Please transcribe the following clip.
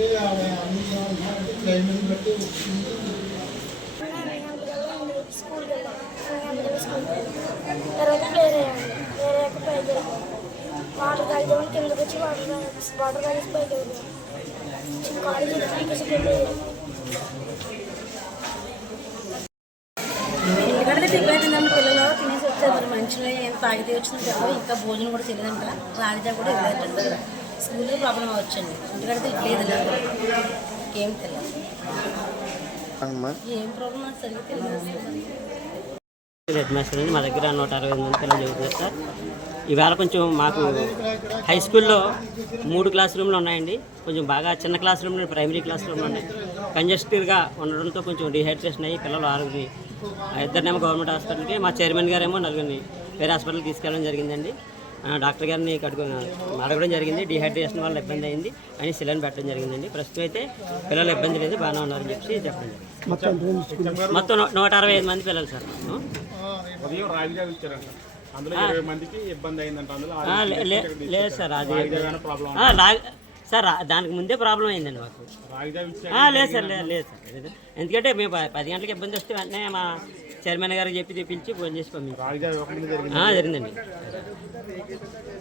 బట్టి అన్ని క్లైమేట్ బట్టి స్కూల్కి తర్వాత పైకి వాటర్ తాగిదామని వచ్చి వాటర్ వాటర్ తాగేసి పైకి ఎందుకంటే దిగ్గైతుందండి పిల్లలు తినేసి వచ్చారు మంచిగా ఏం తాగితే వచ్చింది కదా ఇంకా భోజనం కూడా తెలియదంట రాగితే కూడా వెళ్ళారంట స్కూల్లో ప్రాబ్లం అవ్వచ్చండి ఎందుకంటే లేదండి ఏం తెలియదు అమ్మా. ఏం ప్రాబ్లం సరిగ్గా తెలియదు హెడ్ మాస్టర్ అండి మా దగ్గర నూట అరవై ఐదు మంది పిల్లలు చదువుతున్నారు సార్. ఈవేళ కొంచెం మాకు హై స్కూల్లో మూడు క్లాస్ రూమ్లు ఉన్నాయండి. కొంచెం బాగా చిన్న క్లాస్ రూమ్లు ప్రైమరీ క్లాస్ రూమ్లు ఉన్నాయి. కంజెస్టివ్గా ఉండడంతో కొంచెం డిహైడ్రేషన్ అయ్యి పిల్లలు ఆరుగురి ఇద్దరినేమో గవర్నమెంట్ హాస్పిటల్కి మా చైర్మన్ గారేమో నలుగురిని వేరే హాస్పిటల్కి తీసుకెళ్ళడం జరిగిందండి. డాక్టర్ గారిని కడుగు అడగడం జరిగింది. డిహైడ్రేషన్ వల్ల ఇబ్బంది అయింది. అని సిలిండర్ పెట్టడం జరిగిందండి. ప్రస్తుతం అయితే పిల్లలు ఇబ్బంది లేదు బాగానే ఉన్నారని చెప్పి చెప్పండి మొత్తం నూట అరవై ఐదు మంది పిల్లలు సార్. లేదు సార్ అది సార్ దానికి ముందే ప్రాబ్లం అయిందండి మాకు. లేదు సార్ లేదు లేదు సార్ లేదు. ఎందుకంటే మేము పది గంటలకు ఇబ్బంది వస్తే వెంటనే మా చైర్మన్ గారికి చెప్పి పిలిచి ఫోన్ చేసి పంపించాం. జరిగిందండి. ele